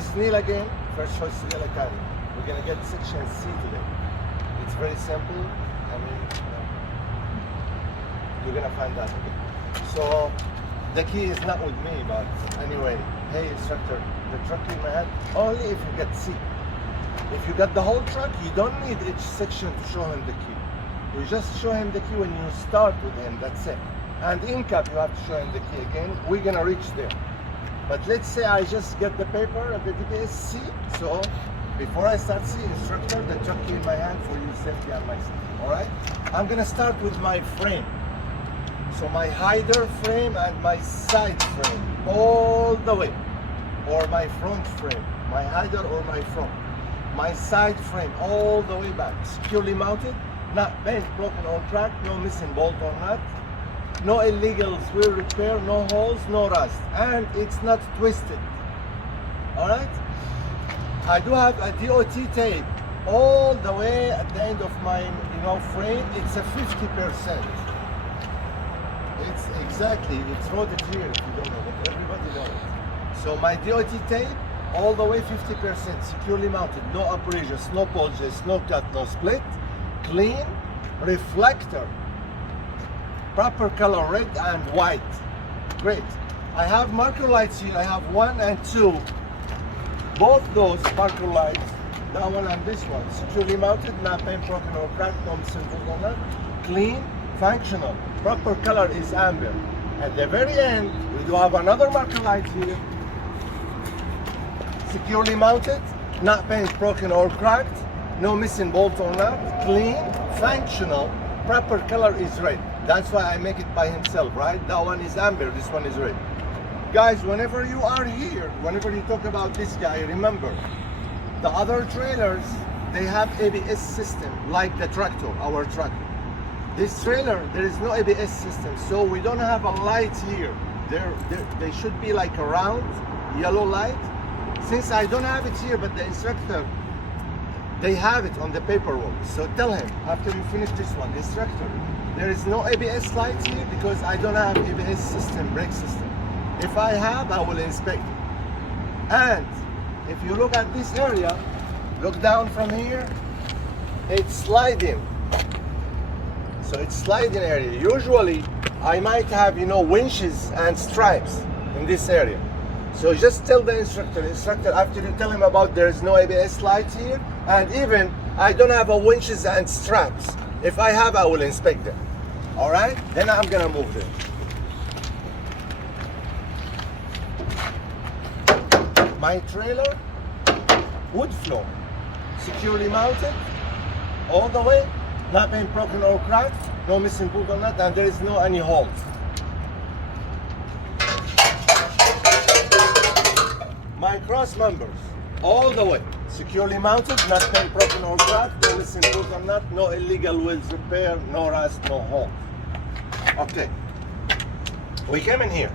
This is Neil again, first choice Cdl Academy. We're gonna get section C today. It's very simple. I mean, you're gonna find out. So the key is not with me, but anyway, hey instructor, the truck in my hand, only if you get C. If you got the whole truck, you don't need each section to show him the key. You just show him the key when you start with him, that's it. And in cap, you have to show him the key again. We're gonna reach there. But let's say I just get the paper and the DBS C. So before I start C, instructor, the truck key in my hand for your safety and my safety. All right? I'm gonna start with my frame. So my hider frame and my side frame, all the way. Or my front frame, my hider or my front. My side frame, all the way back. Securely mounted, not bent, broken or cracked, no missing bolt or nut. No illegal wheel repair, no holes, no rust, and it's not twisted. All right. I do have a DOT tape all the way at the end of my, frame. It's a 50%. It's exactly. It's wrote here. If you don't know, but everybody knows it. So my DOT tape all the way 50%, securely mounted, no abrasions, no bulges, no cut, no split, clean, reflector. Proper color, red and white. Great. I have marker lights here. I have 1 and 2. Both those marker lights, that one and this one, securely mounted, not bent, broken or cracked, no missing bolt or nut. Clean, functional. Proper color is amber. At the very end, we do have another marker light here. Securely mounted, not bent, broken or cracked, no missing bolt or nut. Clean, functional. Proper color is red. That's why I make it by himself, right? That one is amber, this one is red. Guys, whenever you are here, whenever you talk about this guy, remember, the other trailers, they have ABS system, like the tractor, our tractor. This trailer, there is no ABS system, so we don't have a light here. They should be like a round, yellow light. Since I don't have it here, but the instructor, they have it on the paperwork. So tell him, after you finish this one, instructor, there is no ABS lights here because I don't have ABS system, brake system. If I have, I will inspect it. And if you look at this area, look down from here, it's sliding. So it's sliding area. Usually, I might have, winches and stripes in this area. So just tell the instructor, after you tell him about there is no ABS lights here, and even I don't have a winches and straps. If I have, I will inspect them. All right? Then I'm gonna move them. My trailer, wood floor, securely mounted, all the way, not been broken or cracked, no missing bolt or nut, and there is no any holes. My cross members, all the way, securely mounted, not been broken or cracked, no missing bolt or nut, no illegal wheels repair, no rust, no hole. Okay, we came in here.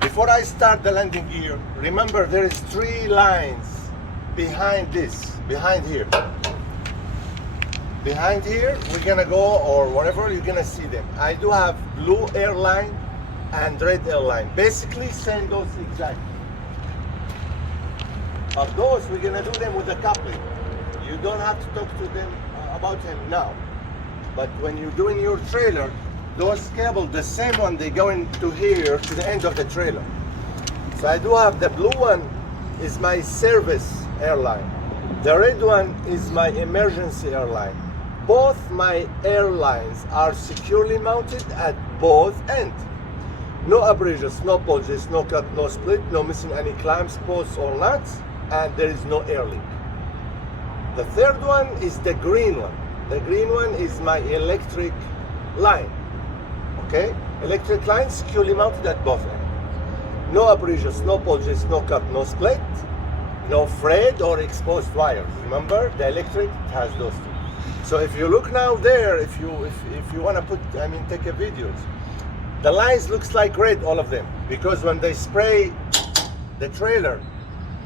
Before I start the landing gear, remember there is 3 lines behind this, behind here. Behind here, we're gonna go, or whatever, you're gonna see them. I do have blue airline and red airline. Basically, same goes exactly. But those, we're gonna do them with a coupling. You don't have to talk to them about him now. But when you're doing your trailer, those cables, the same one, they go into here to the end of the trailer. So I do have the blue one is my service airline. The red one is my emergency airline. Both my airlines are securely mounted at both ends. No abrasions, no bulges, no cut, no split, no missing any clamps, posts or nuts, and there is no air leak. The third one is the green one. The green one is my electric line. Okay, electric line securely mounted at both ends. No abrasions, no bulges, no cut, no split, no frayed or exposed wires. Remember, the electric has those two. So if you look now there, if you want to put, take a videos, the lines looks like red, all of them, because when they spray the trailer,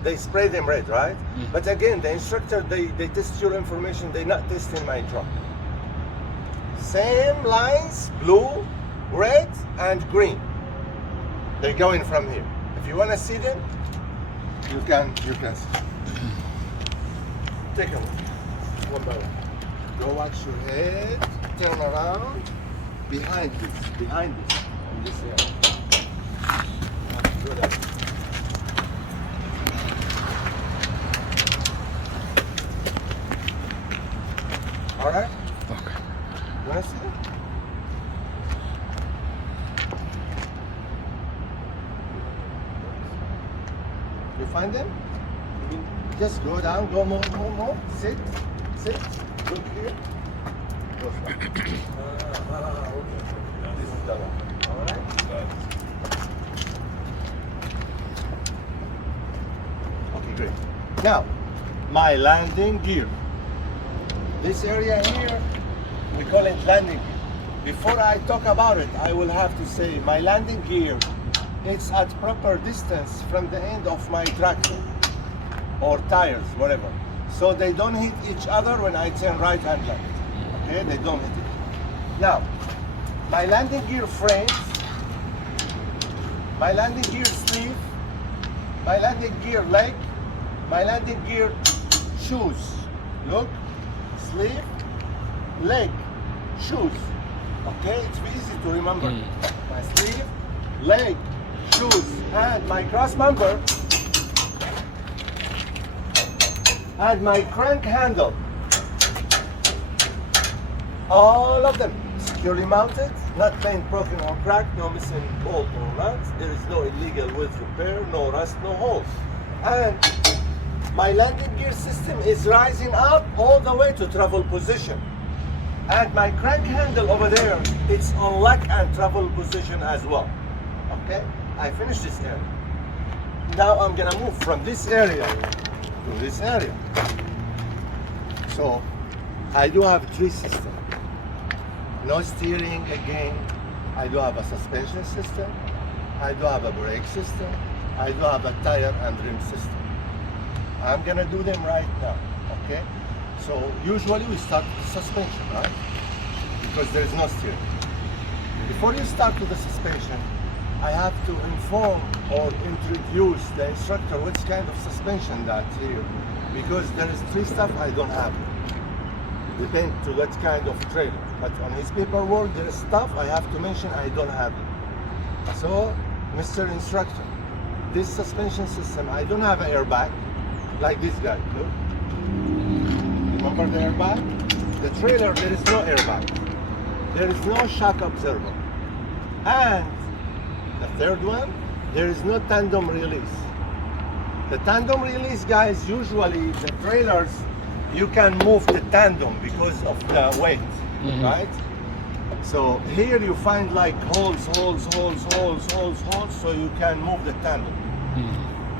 they spray them red, right? Mm. But again, the instructor, they test your information, they not testing my truck. Same lines, blue, red, and green. They're going from here. If you want to see them, You can see. Take a look, one by one. Go watch your head, turn around, behind this, in this area. Good. All right? Okay. You wanna see it? You find them? Just go down, go more. Sit. Look here. Go back. Okay. This is the one. All right? Okay, great. Now, my landing gear. This area here, we call it landing gear. Before I talk about it, I will have to say my landing gear, it's at proper distance from the end of my tractor or tires, whatever. So they don't hit each other when I turn right and left. Okay, they don't hit it. Now, my landing gear frames, my landing gear sleeve, my landing gear leg, my landing gear shoes. Look, sleeve, leg, shoes. Okay, it's easy to remember. My sleeve, leg, shoes, and my cross member, and my crank handle. All of them securely mounted, not plain broken or cracked, no missing bolt or nuts. There is no illegal with repair, no rust, no holes. And my landing gear system is rising up all the way to travel position. And my crank handle over there, it's on lock and travel position as well. Okay, I finished this area. Now I'm gonna move from this area to this area. So I do have three systems. No steering again. I do have a suspension system. I do have a brake system. I do have a tire and rim system. I'm gonna do them right now, okay? So usually we start with the suspension, right? Because there is no steering. Before you start with the suspension, I have to inform or introduce the instructor which kind of suspension that's here. Because there is three stuff I don't have. Depend to what kind of trailer. But on his paperwork, there is stuff I have to mention I don't have it. So, Mr. Instructor, this suspension system, I don't have an airbag like this guy. Look. Remember the airbag? The trailer, there is no airbag. There is no shock absorber. And the third one, there is no tandem release. The tandem release, guys, usually the trailers, you can move the tandem because of the weight, right? So here you find like holes, so you can move the tandem.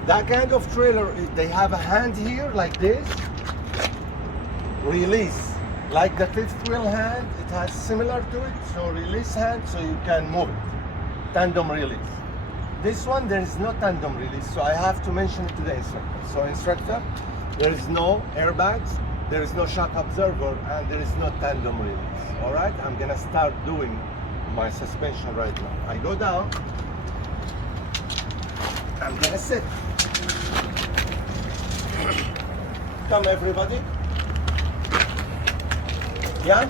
That kind of trailer, they have a hand here like this, release. Like the fifth wheel hand, it has similar to it, so release hand so you can move it, tandem release. This one, there is no tandem release, so I have to mention it to the instructor. So instructor, there is no airbags, there is no shock absorber, and there is no tandem release. All right, I'm gonna start doing my suspension right now. I go down, I'm gonna sit. Come everybody. Yeah?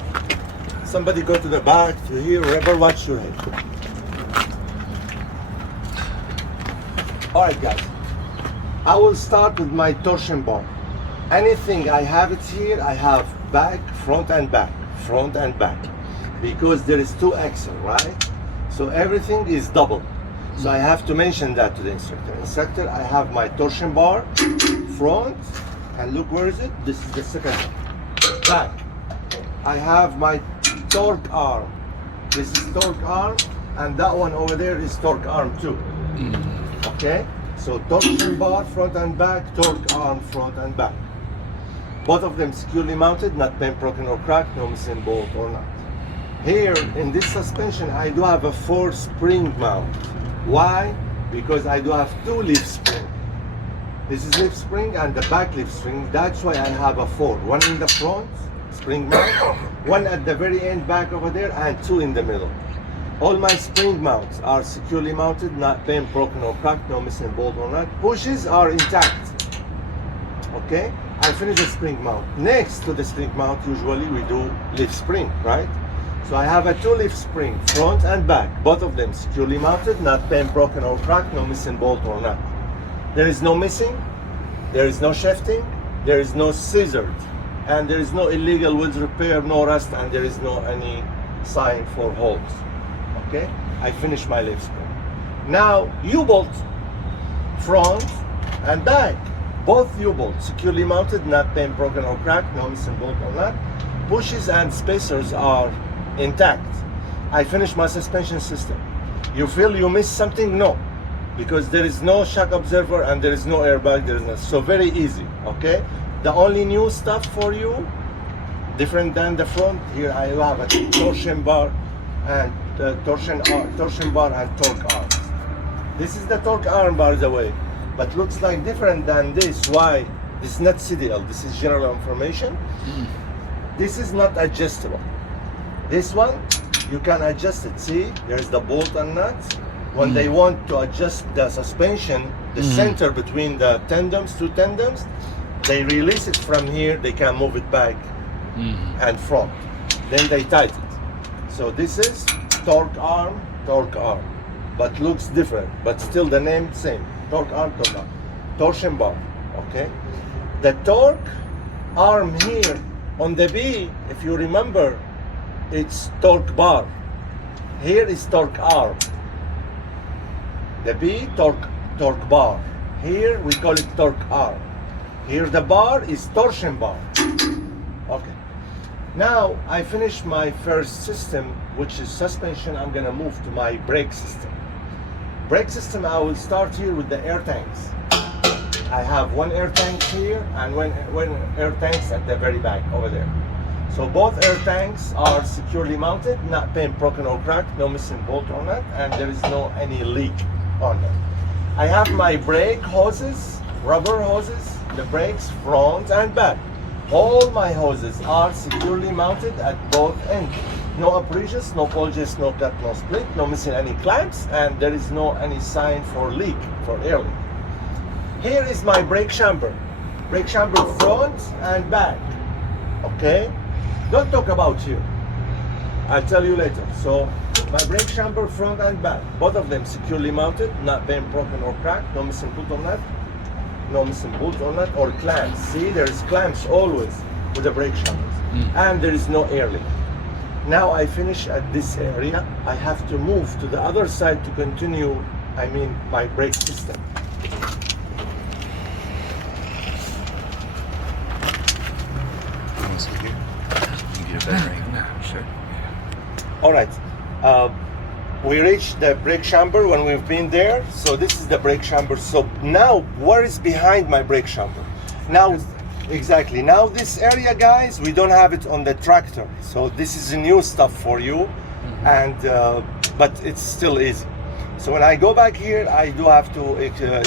Somebody go to the back, to here, wherever, watch your head. All right, guys. I will start with my torsion bar. Anything I have it here, I have back, front and back, because there is 2 axle, right? So everything is double. So I have to mention that to the instructor. Instructor, I have my torsion bar, front, and look, where is it? This is the second one. Back. I have my torque arm. This is torque arm, and that one over there is torque arm too. Okay? So torsion bar, front and back, torque arm, front and back. Both of them securely mounted, not bent, broken or cracked, no missing bolt or nut. Here in this suspension, I do have a 4 spring mount. Why? Because I do have 2 leaf spring. This is leaf spring and the back leaf spring. That's why I have a 4. One in the front, spring mount, one at the very end back over there, and 2 in the middle. All my spring mounts are securely mounted, not bent, broken or cracked, no missing bolt or nut. Bushes are intact. Okay, I finish the spring mount. Next to the spring mount, usually we do leaf spring, right? So I have a 2-leaf spring, front and back, both of them securely mounted, not bent, broken or cracked, no missing bolt or nut. There is no missing, there is no shifting, there is no scissored, and there is no illegal weld repair, no rust, and there is no any sign for holes. Okay, I finish my leaf spring. Now U-bolt, front and back, both U-bolts securely mounted, not bent, broken or cracked, no missing bolt or nut. Bushes and spacers are intact. I finish my suspension system. You feel you missed something? No, because there is no shock absorber and there is no airbag. There is no, so very easy. Okay, the only new stuff for you, different than the front, here I have a torsion bar and torsion bar and torque arm. This is the torque arm, by the way, but looks like different than this. Why? This is not CDL. This is general information. This is not adjustable. This one, you can adjust it. See, there's the bolt and nut. When they want to adjust the suspension, the center between the tandems, two tandems, they release it from here. They can move it back and front. Then they tighten it. So this is torque arm, but looks different. But still the name same. Torque arm, torsion bar. Okay. The torque arm here on the B, if you remember, it's torque bar. Here is torque arm. The B, torque bar. Here we call it torque arm. Here the bar is torsion bar. Okay. Now I finished my first system, which is suspension. I'm gonna move to my brake system. Brake system, I will start here with the air tanks. I have one air tank here and one air tanks at the very back over there. So both air tanks are securely mounted, not bent, broken or cracked, no missing bolt or nut, and there is no any leak on them. I have my brake hoses, rubber hoses, the brakes front and back. All my hoses are securely mounted at both ends. No abrasions, no bulges, no cut, no split, no missing any clamps, and there is no any sign for leak, for air leak. Here is my brake chamber. Brake chamber front and back. Okay? Don't talk about here. I'll tell you later. So my brake chamber front and back, both of them securely mounted, not bent, broken or cracked, no missing bolt or nut, no missing bolt or nut or clamps. See, there is clamps always with the brake chambers, and there is no air leak. Now I finish at this area. I have to move to the other side to continue, my brake system. Sure. All right. We reached the brake chamber when we've been there. So this is the brake chamber. So now, what is behind my brake chamber? Now, exactly. Now this area, guys, we don't have it on the tractor. So this is new stuff for you, and but it's still easy. So when I go back here, I do have to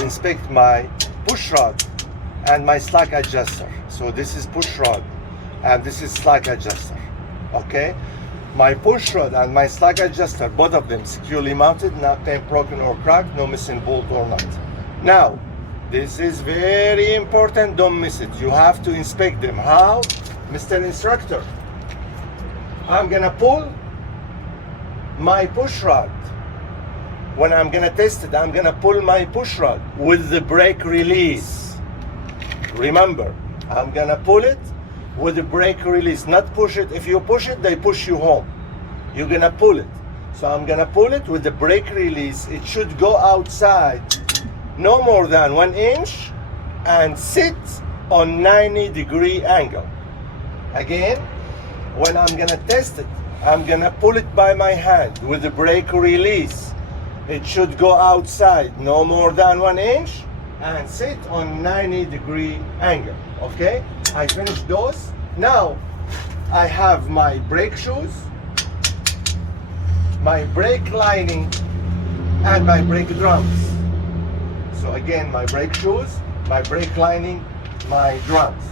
inspect my push rod and my slack adjuster. So this is push rod, and this is slack adjuster. Okay, my push rod and my slack adjuster, both of them securely mounted, not bent, broken or cracked, no missing bolt or nut. Now, this is very important, don't miss it. You have to inspect them. How? Mr. Instructor, I'm gonna pull my push rod. When I'm gonna test it, I'm gonna pull my push rod with the brake release. Remember, I'm gonna pull it with the brake release, not push it. If you push it, they push you home. You're gonna pull it. So I'm gonna pull it with the brake release. It should go outside no more than 1 inch and sit on 90-degree angle. Again, when I'm gonna test it, I'm gonna pull it by my hand with the brake release. It should go outside no more than 1 inch and sit on 90-degree angle. Okay, I finished those. Now I have my brake shoes, my brake lining, and my brake drums. So again, my brake shoes, my brake lining, my drums.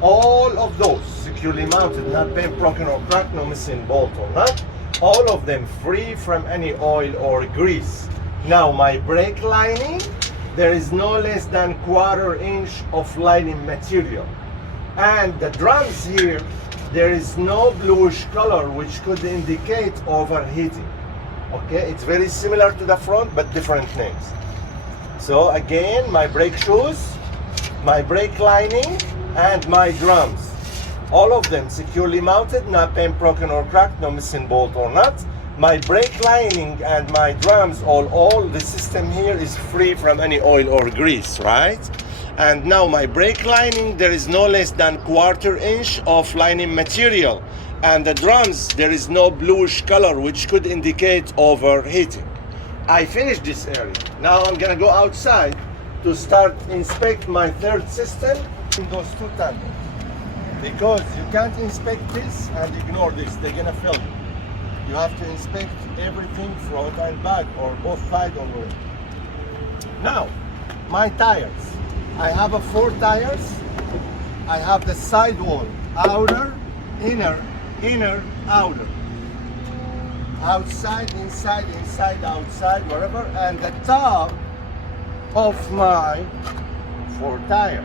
All of those securely mounted, not bent, broken or cracked, no missing bolt or nut. All of them free from any oil or grease. Now my brake lining, there is no less than 1/4 inch of lining material. And the drums here, there is no bluish color which could indicate overheating. Okay, it's very similar to the front but different names. So again, my brake shoes, my brake lining, and my drums. All of them securely mounted, not bent, broken or cracked, no missing bolt or nut. My brake lining and my drums, all the system here is free from any oil or grease, right? And now my brake lining, there is no less than 1/4 inch of lining material. And the drums, there is no bluish color which could indicate overheating. I finished this area. Now I'm gonna go outside to start inspect my third system in those two tandem. Because you can't inspect this and ignore this, they're gonna fail you. You have to inspect everything front and back or both sides of the way. Now, my tires. I have 4 tires. I have the side wall, outer, inner, outer. Outside, inside, outside, wherever. And the top of my 4 tire.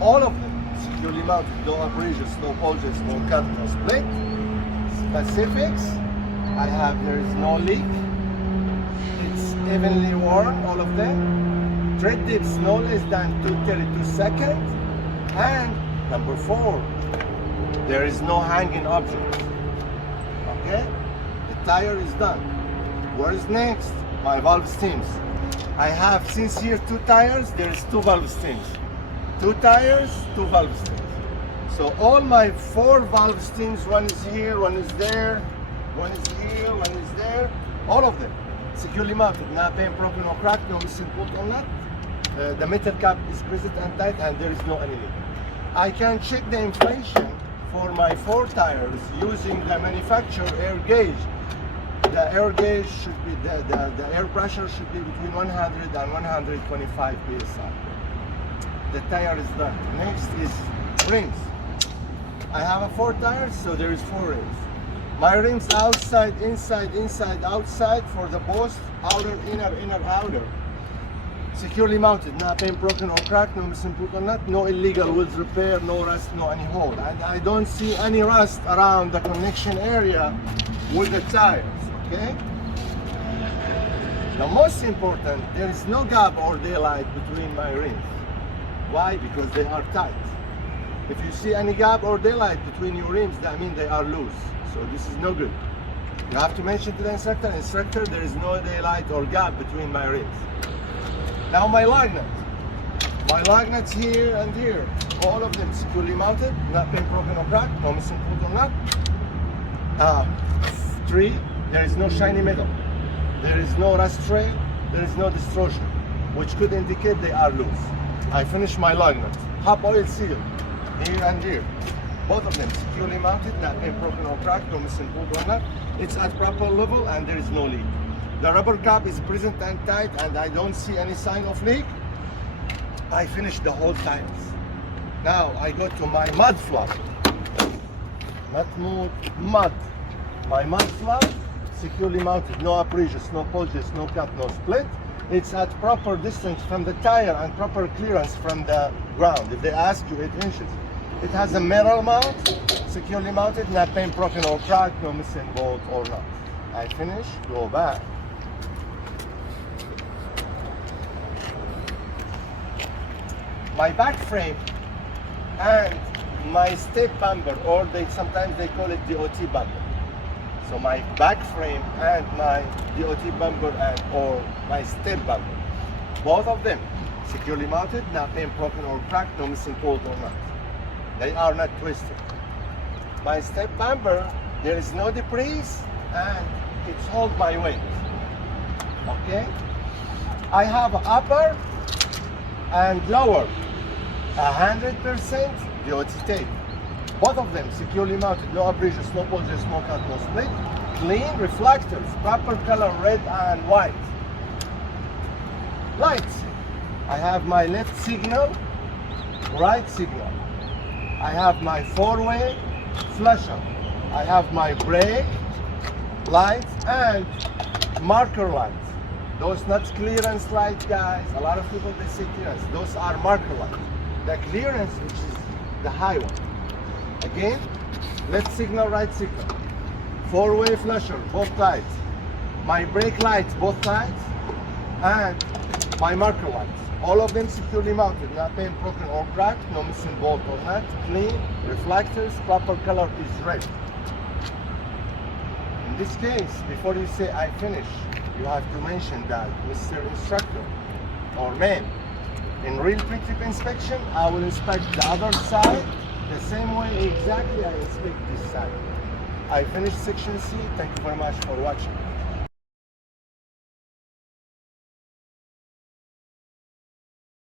All of them securely mounted, no abrasions, no bulges, no cut, no split. Specifics, I have, there is no leak. It's evenly worn, all of them. Tread dips no less than 232 seconds. And number 4, there is no hanging object. Okay? The tire is done. What is next? My valve steams. I have, since here 2 tires, there is 2 valve steams. 2 tires, 2 valve steams. So all my 4 valve steams, one is here, one is there, one is here, one is there, all of them securely mounted, not bent, broken or cracked, no missing bolt or nut. The metal cap is present and tight, and there is no any leak. I can check the inflation for my 4 tires using the manufacturer air gauge. The air gauge should be, the air pressure should be between 100 and 125 psi. The tire is done. Next is rims. I have 4 tires, so there is 4 rims. My rims outside, inside, outside for the both outer, inner, outer. Securely mounted, not bent, broken or cracked, no missing bolt or nut, no illegal wheels repair, no rust, no any hole. And I don't see any rust around the connection area with the tires, okay? The most important, there is no gap or daylight between my rims. Why? Because they are tight. If you see any gap or daylight between your rims, that means they are loose. So this is no good. You have to mention to the instructor, there is no daylight or gap between my rims. Now my lug nuts. My lug nuts here and here, all of them securely mounted, not bent, broken or cracked, no missing bolt or nut. 3, there is no shiny metal. There is no rust trail, there is no distortion, which could indicate they are loose. I finished my lug nuts. Hub oil seal, here and here. Both of them securely mounted, not bent, broken or cracked, no missing bolt or nut. It's at proper level and there is no leak. The rubber cap is present and tight, and I don't see any sign of leak. I finished the whole tires. Now I go to my mud flap. Mud. My mud flap, securely mounted, no abrasions, no bulges, no cut, no split. It's at proper distance from the tire and proper clearance from the ground. If they ask you 8 inches. It has a metal mount, securely mounted, not bent, broken or cracked, no missing bolt or nut. I finish, go back. My back frame and my step bumper, or sometimes they call it DOT bumper. So my back frame and my DOT bumper or my step bumper, both of them securely mounted, not bent, broken or cracked, no missing bolt or nut. They are not twisted. My step bumper, there is no debris and it's hold my weight. Okay? I have upper and lower 100% DOT tape. Both of them securely mounted, no abrasions, no bulges, no cut, no split. Clean reflectors, proper color red and white. Lights. I have my left signal, right signal. I have my 4-way flasher. I have my brake, lights and marker lights. Those not clearance lights, guys. A lot of people they say clearance. Those are marker lights. The clearance, which is the high one. Again, left signal, right signal. Four-way flasher, both sides. My brake lights, both sides, and my marker lights. All of them securely mounted, not being broken or cracked, no missing bolt or nut, clean, reflectors, proper color is red. In this case, before you say I finish, you have to mention that, Mr. Instructor or man, in real pre-trip inspection, I will inspect the other side the same way exactly I inspect this side. I finished section C. Thank you very much for watching.